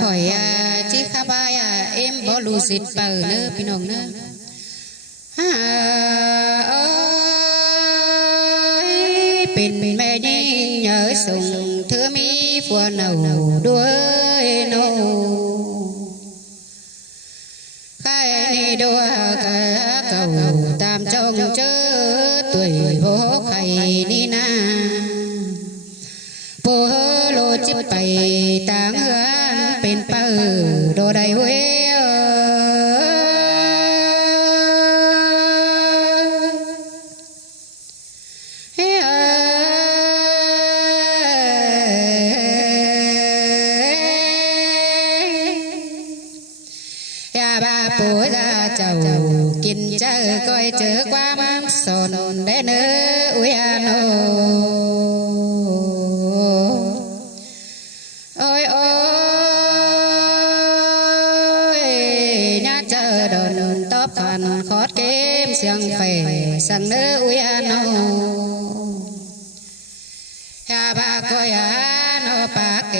khỏi chỉ khá bài em bỏ lù xịt bờ nữaพี่น้องnữa ơiเป็นแม่ยิ่งเหนือส่งเธอมีฝัวหนาวด้วยโนใครนี่ดัวกะเก่าตามจงเจอtuổi vôใครนี่นาปูโลจิไปต่างเฮือนเป็นเป้าโดได้เว้ปูจะเจ้ากินเจอก้อยเจอความสนได้เนื้ออุยานโอ้ยโอ้ยน่าเจอโดนตบฟันขอดเกมเสียงไฟสั่งเนื้ออุยานยาบาก้อยโนปากเก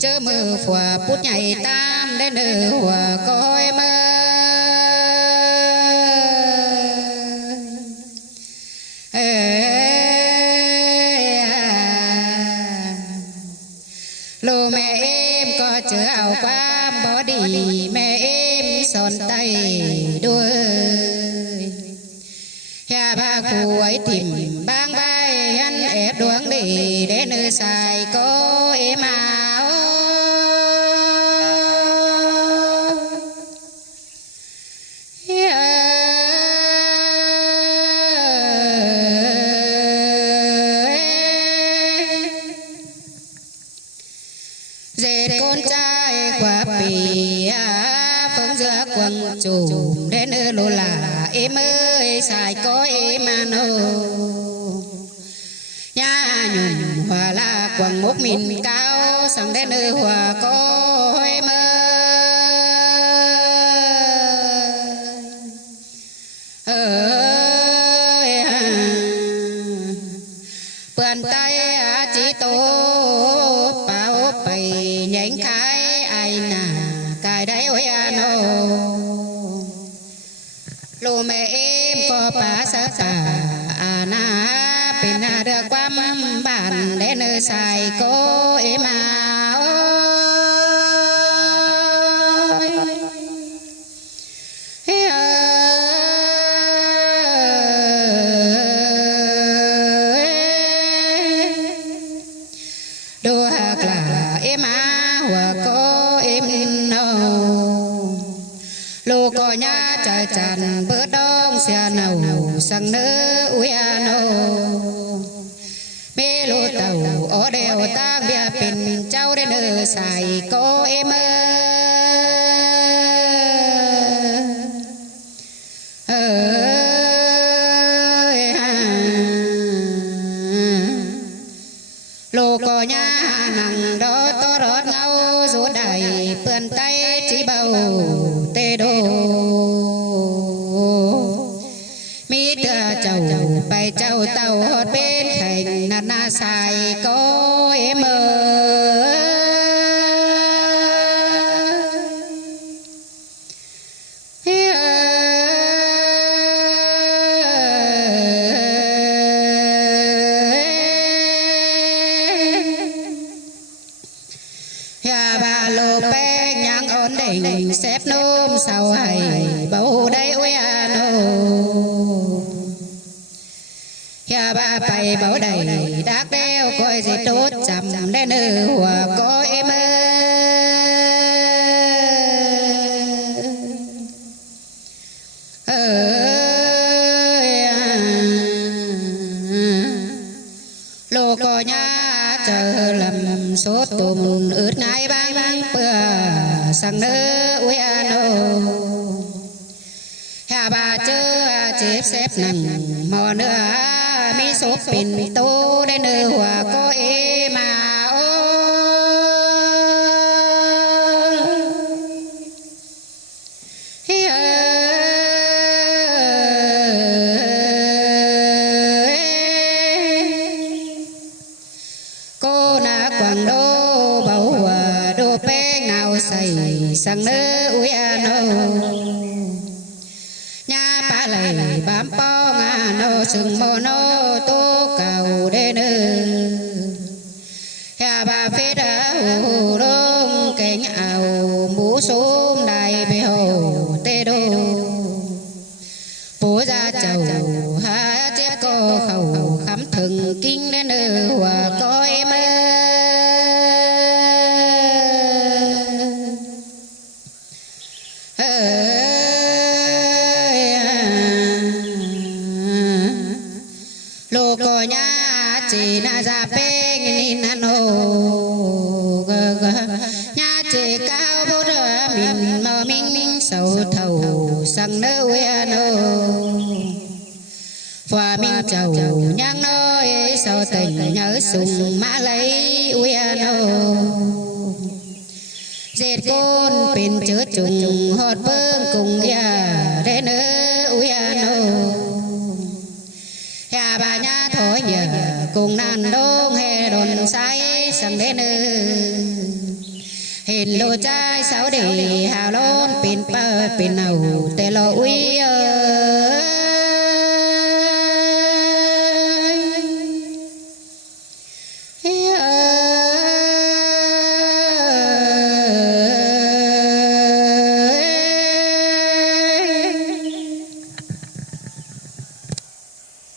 เจอมือฝัวปุดใหญ่ตามได้เนื้อหัวก้อยมือลูแม่เอ็มก็เจอเอาความบอดีแม่เอ็มสอนไตด้วยอย่าพาคุยถิ่มบางใบยันแอบดวงดีเดนใส่ก็เอ็มเอาdệt con trai qua bì phương giữa quần chủ đến ư lô là em ơi xài có em nô nhà nhung hòa là quần một mình cao sang đến ư hòa có em ơi bàn tay chỉ tô bảo bày nhánh cái ai nà cái đấy ôi ano lô mẹ em có bà sa tà na bên na được qua bàn để nơi xài cô em đua hạc là em hòa có em nâu lô có nhá trời tràn bữa đông xe nâu sang nơ ui nâu mê lô tàu ở đèo ta bia pin cháu đến nơ xài có em lô có nhá nằng đó to rót ngâu rú đầy vườn tay chỉ bầu tê đô mi tựa chầu bay chầu tàu hót bên khảnh nà na xài có em ya ba lô pe nhang ổn định xếp nôm sau hay bầu đây ôi ano ya ba bay bầu đầy đắc đeo coi gì tốt chậm đến nữ hòa có em lô có nhá chờ làm số tùm ướt ngay băng bữa sang nơ ui ano hà bà chưa chếp xếp nằng mò nữa mi số pin tô đến nơ hòa có em cô na quảng đô bảo đô pe say sang nơ uy ano nhà ba lầy bám po ngà nô sừng mô nô tô cầu đê nơ ya ba phê đá hồ đông cánh ảo mũ xôm đài bê hồ tê đô bố ra chầu há chép cô khẩu khám thường kinh đến nơ hòa coi mơ lô cô nhà chỉ na ra bê nghìn na nô nhà chỉ cao bố đỡ mình mơ minh sầu thầu sang nơ uya nô hòa minh chầu nhang nói sao tình nhớ sùng mã lấy uya nô dệt côn bên chứa trùng hót vương cùng ya để nơ uya nô ya bà nhà thổi giờ cùng nan đông hè đồn say sang đến nơ hình lô trai sáu để hào lôn pin bờ pin nào tê lo uy